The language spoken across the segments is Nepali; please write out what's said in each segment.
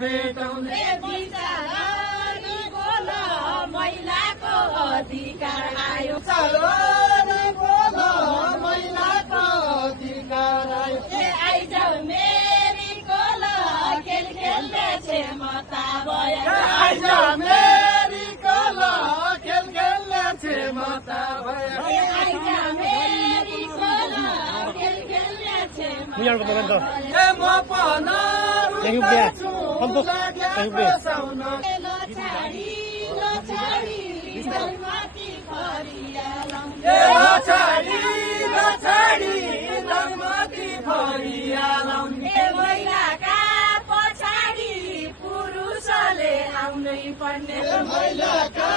भेटौँले बिचारी बोल महिलाको अधिकार आयो चलो नि बोलो महिलाको अधिकार आयो आइजाऊ मेरी कोल खेल खेल्ने क्षमता भयो आइज मेरी कोल खेल खेल्ने क्षमता भयो आइज मेरी कोल खेल खेल्ने क्षमता म पनि रुँदैछु लागेको साउन लछाडी लछाडी माथि फरियालौँ लछाडी लछाडी माथि फरियालौँ महिलाका पछाडि पुरुषले आउनै पर्ने महिलाका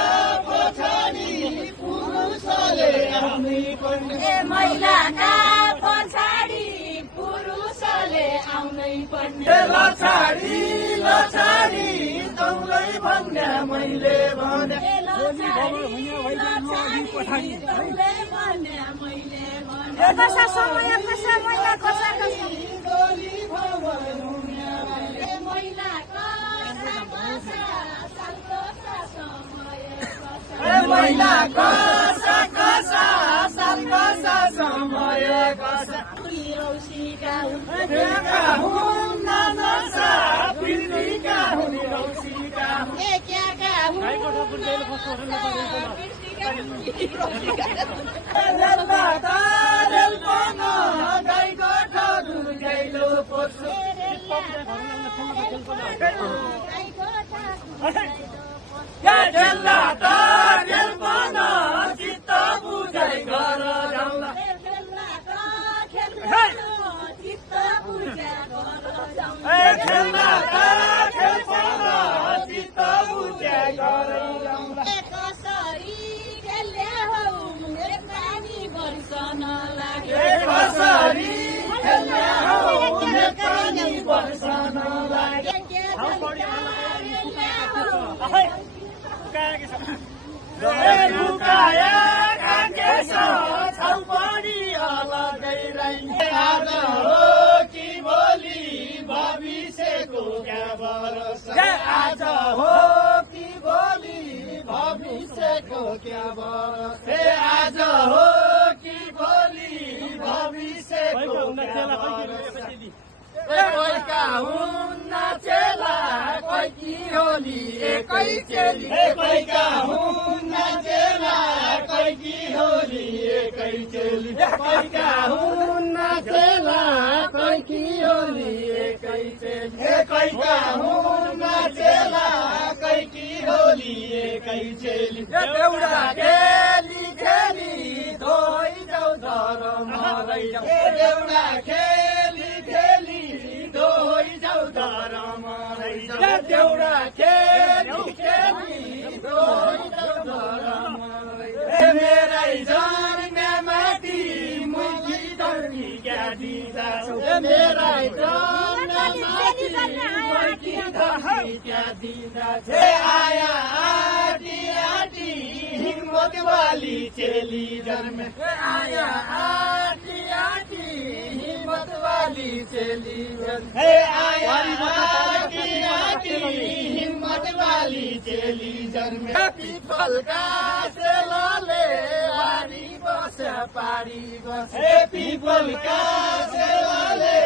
पछाडि पुरुषले आउनै पर्ने महिलाका पछाडि पुरुषले आउनै पर्ने लछाडी लछाडी दौलै भन्ने मैले भने कसा समय कसा महिला कसा गोली भवन महिला कसा कसा साल कसा समय कसा बेका हुन् नसा पृथ्वीका हुन् रौसीका गाईको ठगु गैलो पोस्छु खेल्ला त खेल्पन चित्त बुझाइ घर जाउँला खेल्ला त खेल्पन चित्त बुझाइ घर जाउँला कसरी खेल्ने हौ नेपाली वर्षन लाग्यो कसरी खेल्ने हौ नेपाली वर्षन लाग्यो लुकाया काकेश छौपडी अलगै रही आज हो कि भोलि भविष्यको क्या भरोसा आज हो कि भोलि भविष्यको क्या भरोसा आज हो कि भोलि भविष्यको क्या भरोसा कोइका हुन्न चेला कोइ की होली एकै चेली कोइका हुन्न चेला कोइ की होली एकै चेली कोइका हुन्न चेला कोइ की होली एकै चेली कोइका हुन्न चेला कोइ की होली एकै चेली एउटा खेली खेली धोइ जाऊ धरम मरै जाऊ एउटा खेली खेली धोइ जाऊ धरम मरै जाऊ एउटा खेली खेली धोइ जाऊ धरम मरै जाऊ मेरै जन्मे माटी मुखी धर्मी क्या दिँदा छौ मेरै जन्मे माटी मुखी धर्मी क्या दिँदा छौ आया आटी आटी हिम्मत वाली चेली जन्मे आया आटी आटी हिम्मत वाली चेली जन्मे आया आटी आटी हिम्मत वाली चेली जन्मे पिपलका सेलाले वारी बस पारी बस पिपलका सेलाले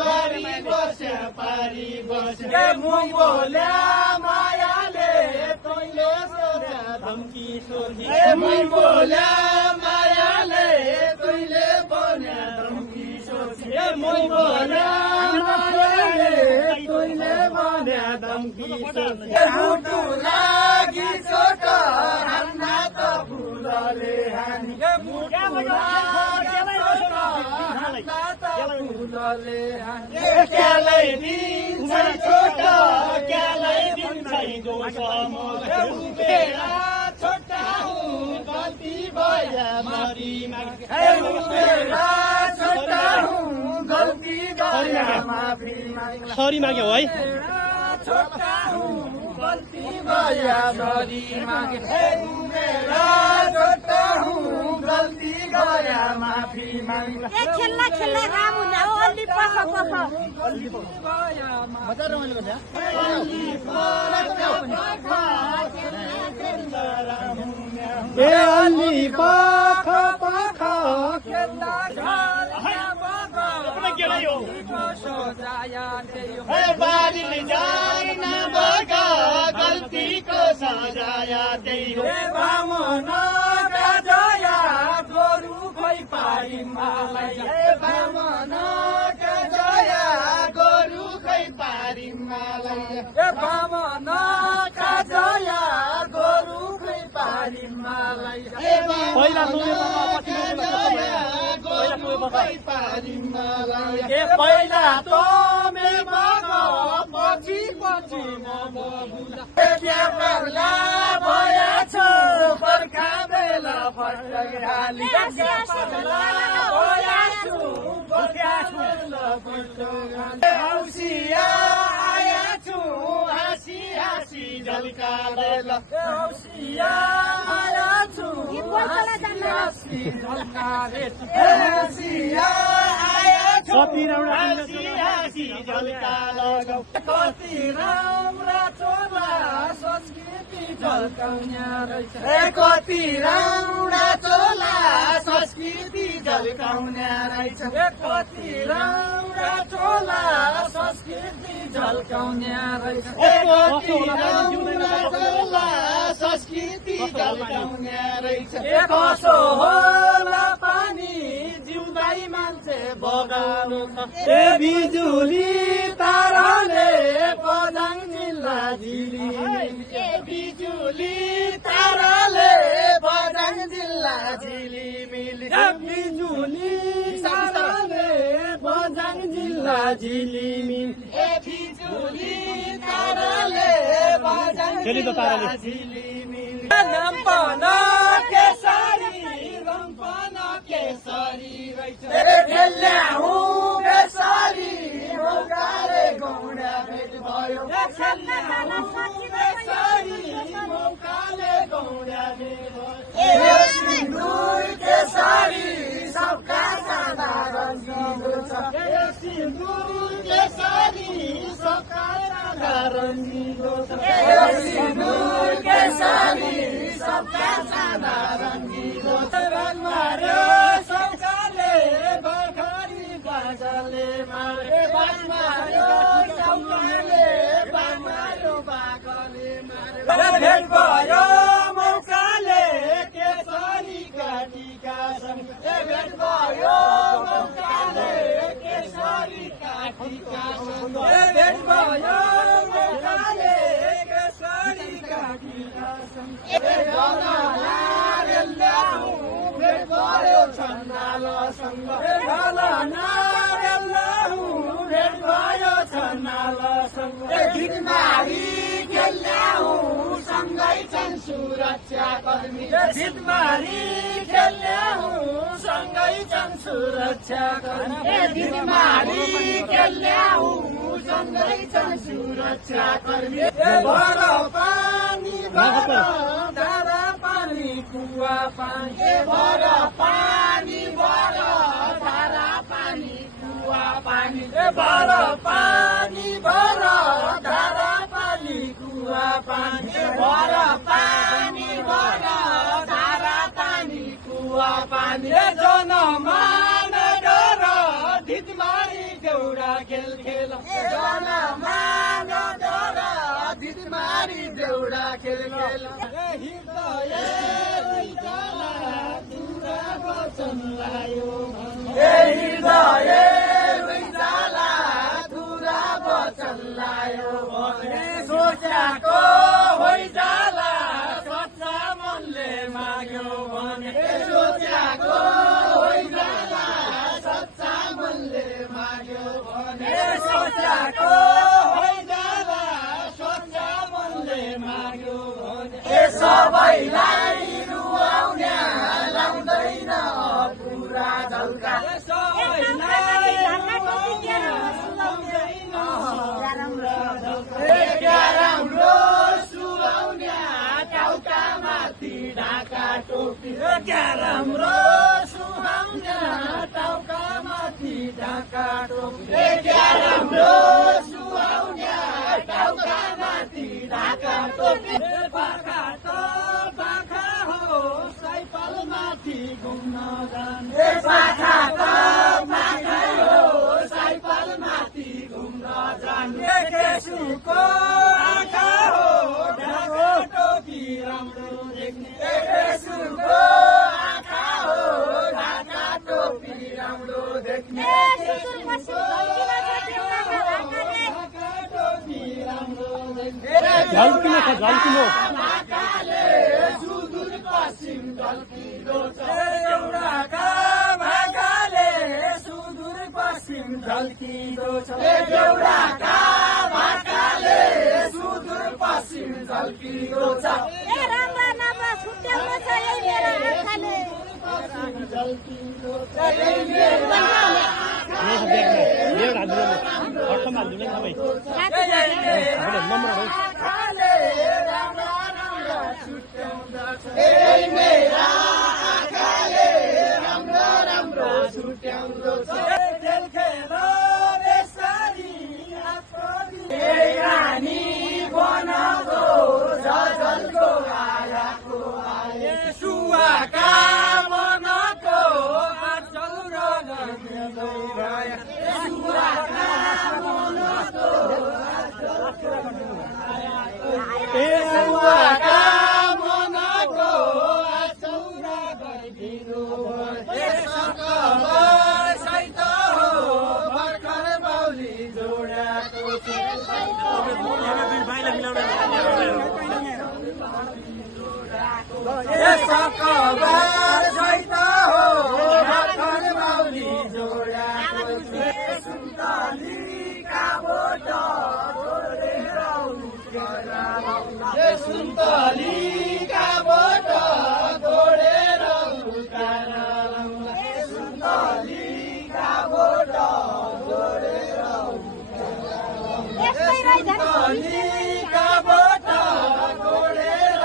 वारी बस पारी बस मुङ्गोल्या मायाले तैँले सोध्या धम्की सोध्या मुङ्गोल्या मायाले तैँले बन्या धम्की सोध्या मुङ्गोल्या मायाले तैँले बन्या धम्की सोध्या मुटु लागि चोट हान्ना त फुलले हानी मुटु लागि चोट हान्ना त फुलले हानी क्यालाई दिन्छ छोट क्यालाई दिन्छ दोष मलाई उबेरा छोटा हुँ गल्ती भया मरी उबेरा छोटा हुँ गल्ती भया माफी सरी माग्यो है छोटा हुँ गल्ती गया सरी मागे मेरा छोटा हूँ गल्ती गया माफी मांग खेल्ला खेल्ला काम हुँदा हो अलि पख पख मजा रमाइलो गर्छ ए अलि पख पख बारीले जाई नभएका गल्तीको सजाया त्यही हो बामन गजया गोरु खोइ पारी मलाई बामन गजया गोरु खोइ पारी मलाई बामन गजया गोरु खोइ पारी मलाई पहिला पहिला त मे बग पछि पछि म बबुला पर्ला भया छु बर्खा बेला फटगाली भया छु बर्खा बेला फटगाली हौसिया आया छु हाँसी हाँसी झल्कालेर हौसिया आया छु हाँसी हाँसी झल्कालेर हौसिया आया छु हाँसी हाँसी झल्कालेर कति राम्रा चोला संस्कृति झल्काउने रहेछ कति राम्रा चोला संस्कृति झल्काउने रहेछ कति राम्रा चोला संस्कृति झल्काउने रहेछ कति राम्रा चोला संस्कृति झल्काउने रहेछ कसो होला पानी जिउँदै मान्छे बगाउनु छ ए बिजुली ताराले बजाङ जिल्ला झिली ए बिजुली ताराले बजाङ जिल्ला झिली मिली बिजुली ताराले बजाङ जिल्ला झिली मिली ए बिजुली ताराले बजाङ जिल्ला झिली मिली रम्पन केसरी रम्पन केसरी रहेछ खेल्याउ बेसरी मौकाले गौडा भेट भयो बेसरी मौकाले गौडा भेट भयो सिन्दुर केसरी सबका सादा रङ्गिलो छ सिन्दुर केसरी सबका सादा रङ्गिलो छ सिन्दुर केसरी सबका सादा रङ्गिलो छ मार्यो सबकाले बखरी बाजाले मारे बाज मार्यो सबकाले बाज मार्यो बागले मारे भेट भयो मौकाले केसरी काटीका सँग भेट भयो मौकाले केसरी काटीका सँग भेट भयो मौकाले केसरी काटीका सँग भेट भयो छन्नालसँग भेट भयो छन्नालसँग गीतमारी खेल्याउ सँगै छन् सुरक्षा कर्मी गीतमारी खेल्याउ सँगै छन् सुरक्षा कर्मी गीतमारी खेल्याउ सँगै छन् सुरक्षा कर्मी भर पानी भर धारा पानी कुवा पानी भर पानी भर धारा पानी कुवा पानी भर पानी भर धारा पानी कुवा पानी भर पानी भर धारा पानी कुवा पानी जनमान डर धितमारी देउडा खेल खेल जनमान डर धितमारी देउडा खेल खेल हृदय वचन लायो हृदय जाला धुरा वचन लायो भने सोच्याको होइन सच्चा मनले माग्यो भने सोच्याको होइन सच्चा मनले माग्यो भने सोच्याको होइन सच्चा मनले माग्यो भने सबैलाई रुवाउने लाउँदैन पुरा झल्का सबैलाई रुवाउने लाउँदैन पुरा झल्का राम्रो राम्रो सुहाउने टाउका माथि ढाका टोपी क्या राम्रो सुहाउने टाउका माथि ढाका टोपी पाखा त पाखा हो साइकल माथि घुम्न जाने पाखा त पाखा हो साइकल माथि घुम्न जाने केसुको आँखा हो ढाका टोपी राम्रो देख्ने केसुको आँखा हो ढाका टोपी राम्रो देख्ने झल्किनु छ झल्किनु सुदूर पश्चिम ढल्किलो छ एउटाका भाकाले सुदूर पश्चिम ढल्किलो छ एउटाका भाकाले सुदूर पश्चिम ढल्किलो छ ए राम्रो राम्रो छुट्याउनु छ यही मेरो आँखाले ढल्किलो छ यही मेरो आँखाले राम्रो राम्रो छुट्याउँदछ यही मेरा आँखाले राम्रो राम्रो छुट्याउँदछ खेल खेल बेसारी रानी बनाको झझल्को आयाको आए सुवाका मनको आचल र सुवाका मनको सुवाका मनको आचल गरिदिनु सहित हो भर्खर बाउली जोडाको सकबार सहित हो भर्खर बाउली जोडाको सुन्तलीका बोट जोडेर सुन्तलीका बोट जोडेर सुन्तलीका बोट जोडेर सुन्तलीका बोट जोडेर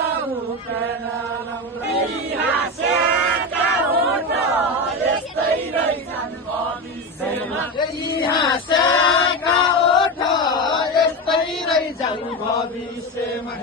हाँसेका होठ यस्तै रहेछन् भविष्यमा हाँसेका होठ यस्तै रहेछन् भविष्यमा